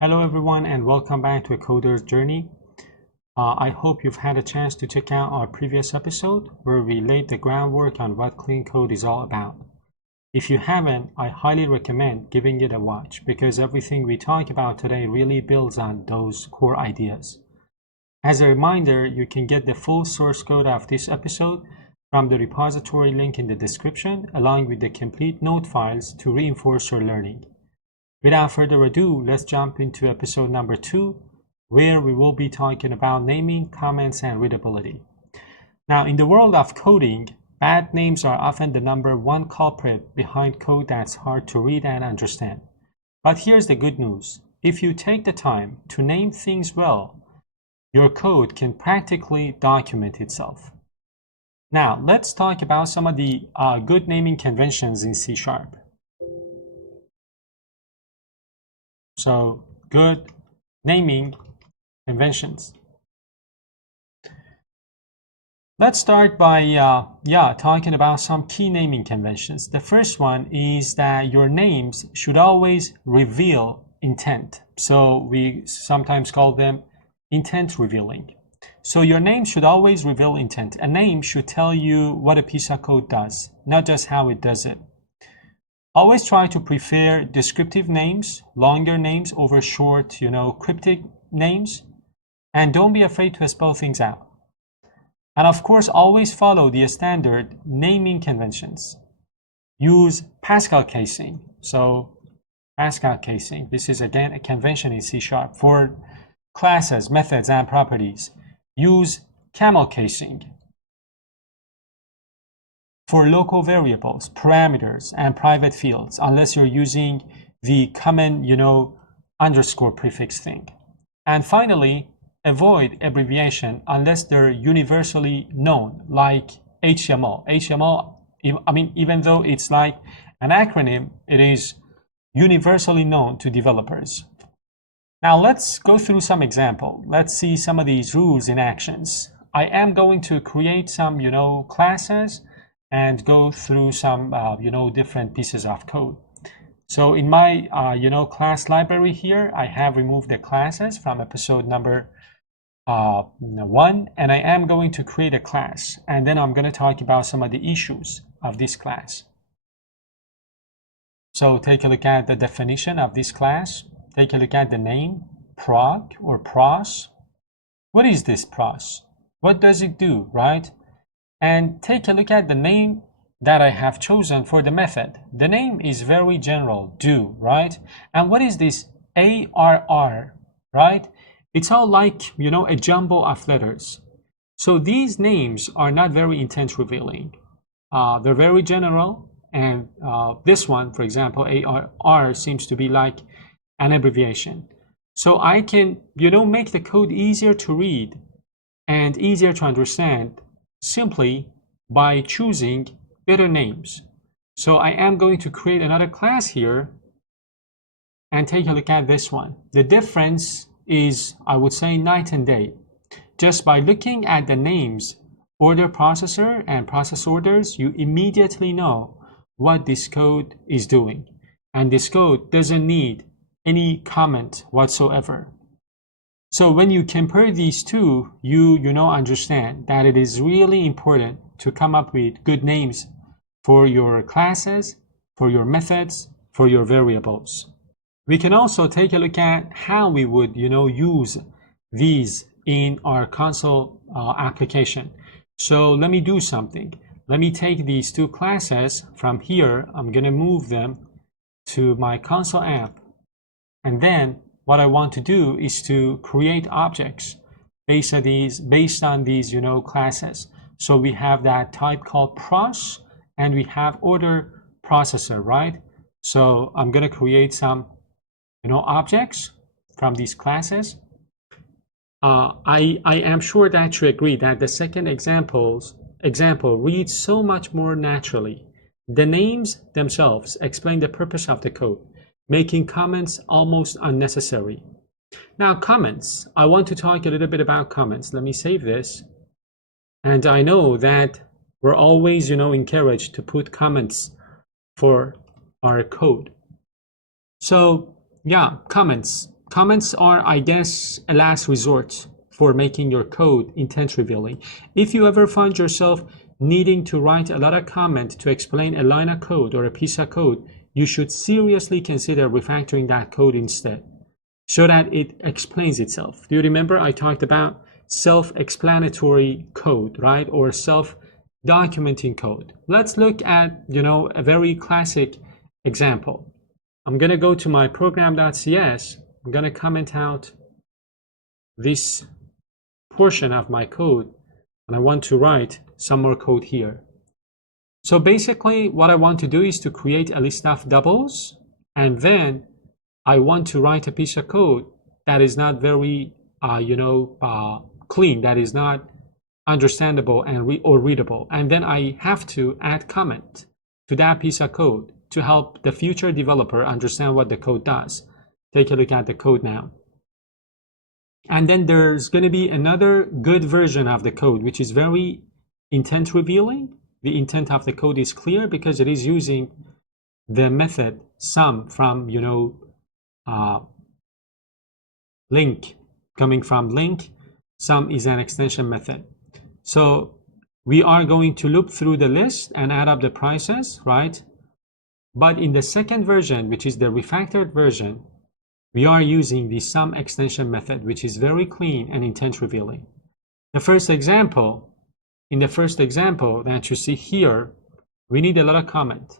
Hello everyone and welcome back to A Coder's Journey. I hope you've had a chance to check out our previous episode where we laid the groundwork on what clean code is all about. If you haven't, I highly recommend giving it a watch because everything we talk about today really builds on those core ideas. As a reminder, you can get the full source code of this episode from the repository link in the description along with the complete note files to reinforce your learning. Without further ado, let's jump into episode number 2, where we will be talking about naming, comments, and readability. Now, in the world of coding, bad names are often the number one culprit behind code that's hard to read and understand. But here's the good news. If you take the time to name things well, your code can practically document itself. Now, let's talk about some of the good naming conventions in C#. So, good naming conventions. Let's start by talking about some key naming conventions. The first one is that your names should always reveal intent. So we sometimes call them intent revealing. So your name should always reveal intent. A name should tell you what a piece of code does, not just how it does it. Always try to prefer descriptive names, longer names over short, cryptic names. And don't be afraid to spell things out. And of course, always follow the standard naming conventions. Use Pascal casing. So Pascal casing, this is again a convention in C# for classes, methods, and properties. Use camel casing for local variables, parameters, and private fields, unless you're using the common, underscore prefix thing. And finally, avoid abbreviation unless they're universally known, like HTML. HTML, even though it's like an acronym, it is universally known to developers. Now let's go through some example. Let's see some of these rules in actions. I am going to create some, classes and go through some, different pieces of code. So in my, class library here, I have removed the classes from episode number 1, and I am going to create a class. And then I'm going to talk about some of the issues of this class. So take a look at the definition of this class. Take a look at the name, prog or pros. What is this pros? What does it do, right? And take a look at the name that I have chosen for the method. The name is very general, do, right? And what is this ARR, right? It's all like, a jumble of letters. So these names are not very intent revealing. They're very general. And this one, for example, ARR seems to be like an abbreviation. So I can, make the code easier to read and easier to understand simply by choosing better names. So I am going to create another class here and take a look at this one. The difference is, I would say, night and day. Just by looking at the names, order processor and process orders, you immediately know what this code is doing. And this code doesn't need any comment whatsoever. So when you compare these two, you understand that it is really important to come up with good names for your classes, for your methods, for your variables. We can also take a look at how we would, use these in our console application. So let me do something. Let me take these two classes from here. I'm going to move them to my console app. And then what I want to do is to create objects based on these, classes. So we have that type called pros, and we have order processor, right? So I'm going to create some, objects from these classes. I am sure that you agree that the second example reads so much more naturally. The names themselves explain the purpose of the code, making comments almost unnecessary. Now, comments. I want to talk a little bit about comments. Let me save this. And I know that we're always, encouraged to put comments for our code. So yeah, comments. comments are, I guess, a last resort for making your code intent revealing. If you ever find yourself needing to write a lot of comment to explain a line of code or a piece of code, you should seriously consider refactoring that code instead, so that it explains itself. Do you remember I talked about self-explanatory code, right? Or self-documenting code. Let's look at, a very classic example. I'm going to go to my program.cs. I'm going to comment out this portion of my code, and I want to write some more code here. So basically what I want to do is to create a list of doubles, and then I want to write a piece of code that is not very clean, that is not understandable and or readable, and then I have to add comment to that piece of code to help the future developer understand what the code does. Take a look at the code now. And then there's going to be another good version of the code which is very intent revealing. The intent of the code is clear because it is using the method sum from link, coming from link. Sum is an extension method. So we are going to loop through the list and add up the prices, right? But in the second version, which is the refactored version, we are using the sum extension method, which is very clean and intent revealing. In the first example that you see here, we need a lot of comment.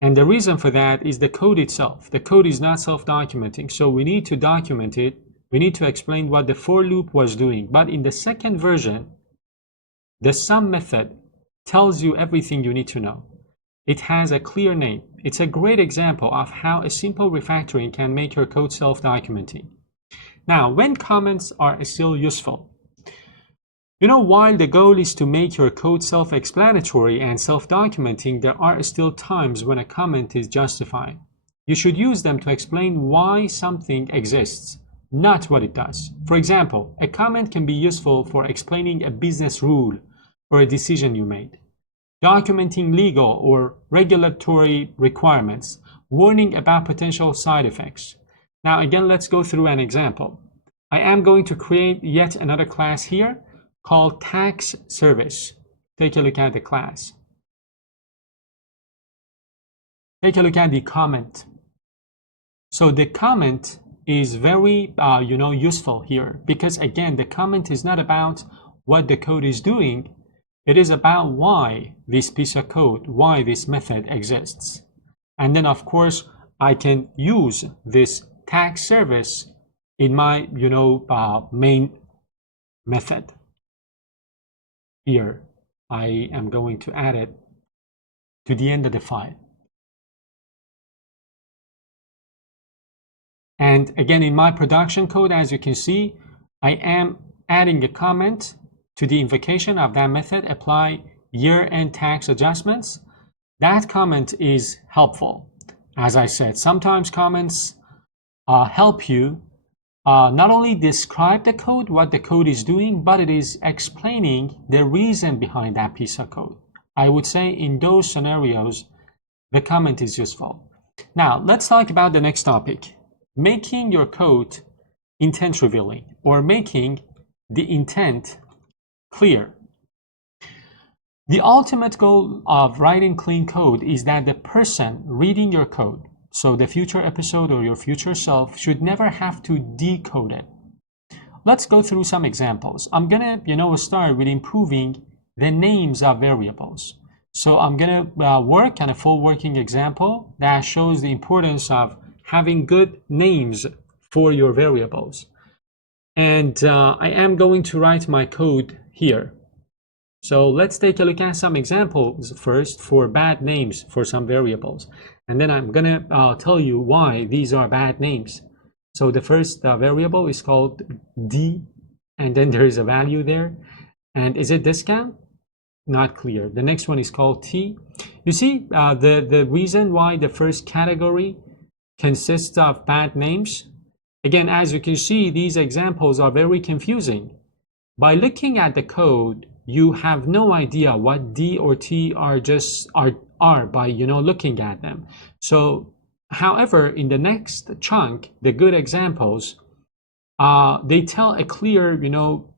And the reason for that is the code itself. The code is not self-documenting, so we need to document it. We need to explain what the for loop was doing. But in the second version, the sum method tells you everything you need to know. It has a clear name. It's a great example of how a simple refactoring can make your code self-documenting. Now, when comments are still useful, while the goal is to make your code self-explanatory and self-documenting, there are still times when a comment is justified. You should use them to explain why something exists, not what it does. For example, a comment can be useful for explaining a business rule or a decision you made, documenting legal or regulatory requirements, warning about potential side effects. Now again, let's go through an example. I am going to create yet another class here called tax service. Take a look at the class. Take a look at the comment. So the comment is very useful here, because again, the comment is not about what the code is doing. It is about why this piece of code, why this method exists. And then of course, I can use this tax service in my main method. Here, I am going to add it to the end of the file. And again, in my production code, as you can see, I am adding a comment to the invocation of that method, apply year-end tax adjustments. That comment is helpful. As I said, sometimes comments help you not only describe the code, what the code is doing, but it is explaining the reason behind that piece of code. I would say in those scenarios, the comment is useful. Now, let's talk about the next topic, making your code intent revealing, or making the intent clear. The ultimate goal of writing clean code is that the person reading your code, so the future episode or your future self, should never have to decode it. Let's go through some examples. I'm gonna, start with improving the names of variables. So I'm gonna work on a full working example that shows the importance of having good names for your variables. And I am going to write my code here. So let's take a look at some examples first for bad names for some variables. And then I'm gonna tell you why these are bad names. So the first variable is called D, and then there is a value there. And is it discount? Not clear. The next one is called T. You see, the reason why the first category consists of bad names. Again, as you can see, these examples are very confusing. By looking at the code, you have no idea what D or T are by looking at them. So However, in the next chunk, the good examples, they tell a clear,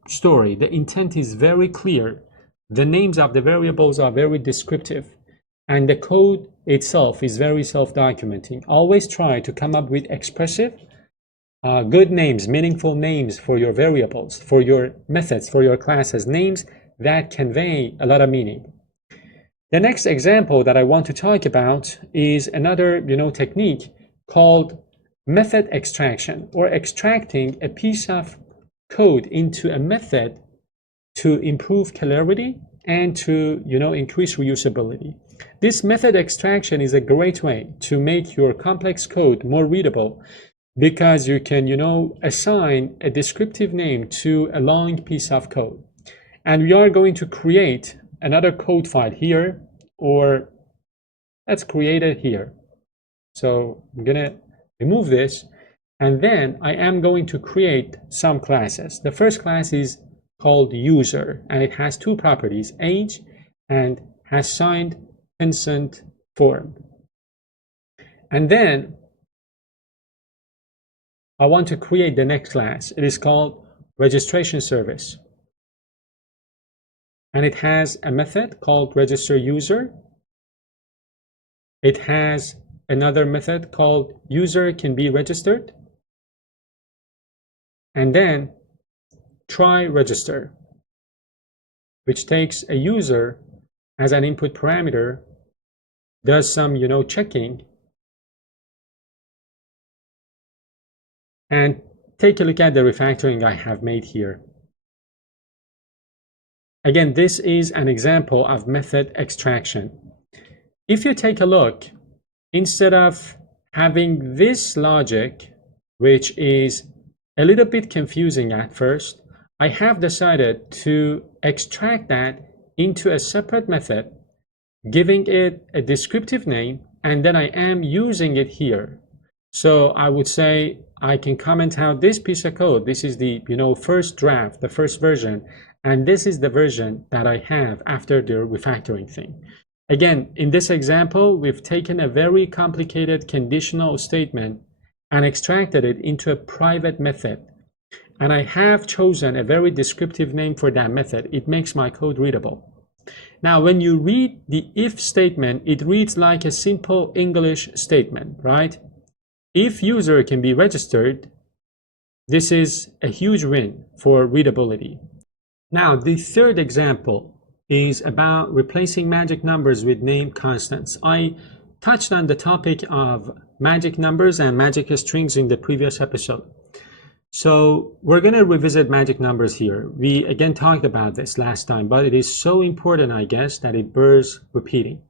story. The intent is very clear. The names of the variables are very descriptive, and the code itself is very self-documenting. Always try to come up with expressive, good names, meaningful names for your variables, for your methods, for your classes, names that convey a lot of meaning. The next example that I want to talk about is another, technique called method extraction, or extracting a piece of code into a method to improve clarity and to, increase reusability. This method extraction is a great way to make your complex code more readable, because you can, assign a descriptive name to a long piece of code. And we are going to create another code file here, or let's create it here. So I'm gonna remove this, and then I am going to create some classes. The first class is called user, and it has two properties, age and has signed consent form. And then I want to create the next class. It is called registration service, and it has a method called register user. It has another method called user can be registered, and then try register, which takes a user as an input parameter, does some, checking, and take a look at the refactoring I have made here. Again, this is an example of method extraction. If you take a look, instead of having this logic, which is a little bit confusing at first, I have decided to extract that into a separate method, giving it a descriptive name, and then I am using it here. So I would say I can comment out this piece of code. This is the, first draft, the first version, and this is the version that I have after the refactoring thing. Again, in this example, we've taken a very complicated conditional statement and extracted it into a private method. And I have chosen a very descriptive name for that method. It makes my code readable. Now, when you read the if statement, it reads like a simple English statement, right? If user can be registered, this is a huge win for readability. Now, the third example is about replacing magic numbers with name constants. I touched on the topic of magic numbers and magic strings in the previous episode. So we're going to revisit magic numbers here. We again talked about this last time, but it is so important, I guess, that it bears repeating.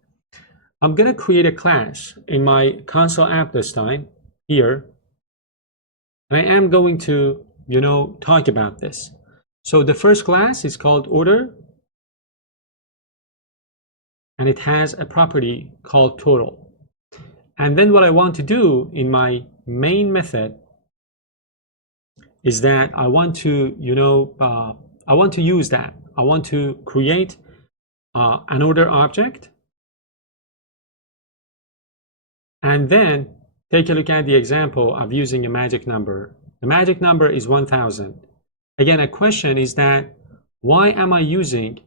I'm going to create a class in my console app this time here, and I am going to, talk about this. So the first class is called order, and it has a property called total. And then what I want to do in my main method is that I want to, I want to use that. I want to create an order object, and then take a look at the example of using a magic number. The magic number is 1000. Again, a question is that why am I using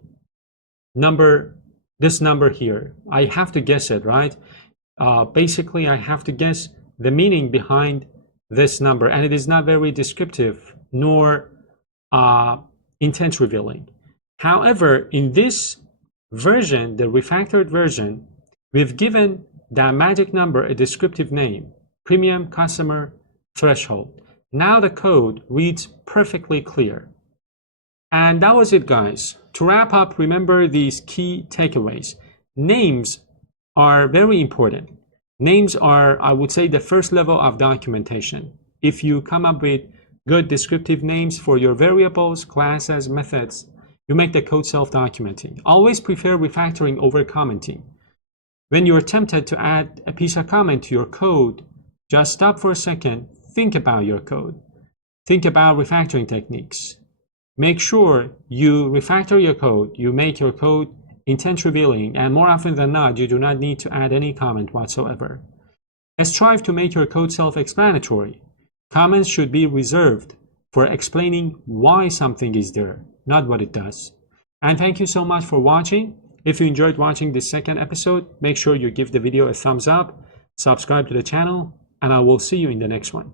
this number here? I have to guess it, right? Basically, I have to guess the meaning behind this number, and it is not very descriptive nor intent revealing. However, in this version, the refactored version, we've given that magic number a descriptive name: premium, customer, threshold. Now the code reads perfectly clear. And that was it, guys. To wrap up, remember these key takeaways. Names are very important. Names are, I would say, the first level of documentation. If you come up with good descriptive names for your variables, classes, methods, you make the code self-documenting. Always prefer refactoring over commenting. When you're tempted to add a piece of comment to your code, just stop for a second, think about your code. Think about refactoring techniques. Make sure you refactor your code, you make your code intent revealing, and more often than not, you do not need to add any comment whatsoever. Strive to make your code self-explanatory. Comments should be reserved for explaining why something is there, not what it does. And thank you so much for watching. If you enjoyed watching this second episode, make sure you give the video a thumbs up, subscribe to the channel, and I will see you in the next one.